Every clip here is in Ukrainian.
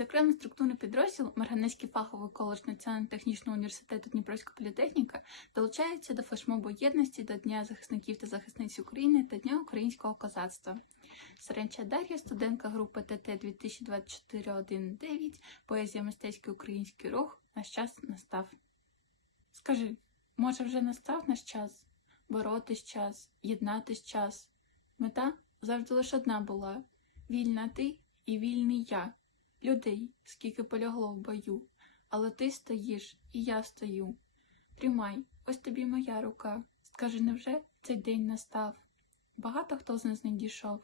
Відокремий структурний підрозділ Марганецький фаховий коледж Національно-технічного університету Дніпровська політехніка долучається до флешмобу єдності до Дня захисників та захисниць України та Дня українського козацтва. Саренча Дар'я, студентка групи ТТ 2024-1.9, поезія мистецький український рух, наш час настав. Скажи, може вже настав наш час? Боротись час, єднатись час. Мета завжди лише одна була вільна ти і вільний я. Людей, скільки полягло в бою, але ти стоїш, і я стою. Тримай, ось тобі моя рука. Скажи, невже цей день настав? Багато хто з нас не дійшов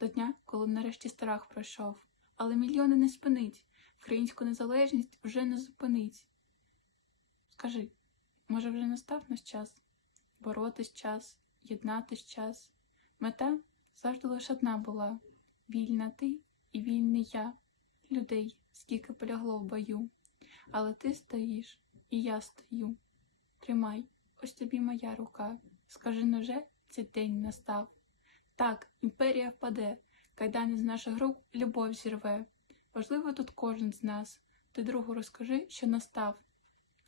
до дня, коли нарешті страх пройшов, але мільйони не спинить, українську незалежність вже не зупинить. Скажи, може вже настав наш час? Боротись час, єднатись час. Мета завжди лише одна була вільна ти і вільний я. Людей, скільки полягло в бою, але ти стоїш, і я стою. Тримай, ось тобі моя рука. Скажи, невже цей день настав? Так, імперія впаде, кайдани з наших рук любов зірве. Важливо тут кожен з нас. Ти другу розкажи, що настав.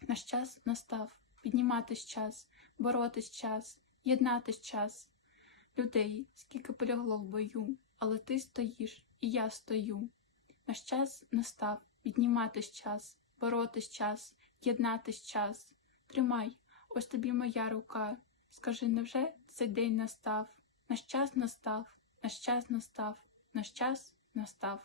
Наш час настав, підніматись час, боротись час, єднатись час. Людей, скільки полягло в бою, але ти стоїш, і я стою. Наш час настав, підніматись час, боротись час, єднатись час. Тримай, ось тобі моя рука. Скажи, невже цей день настав? Наш час настав, наш час настав, наш час настав.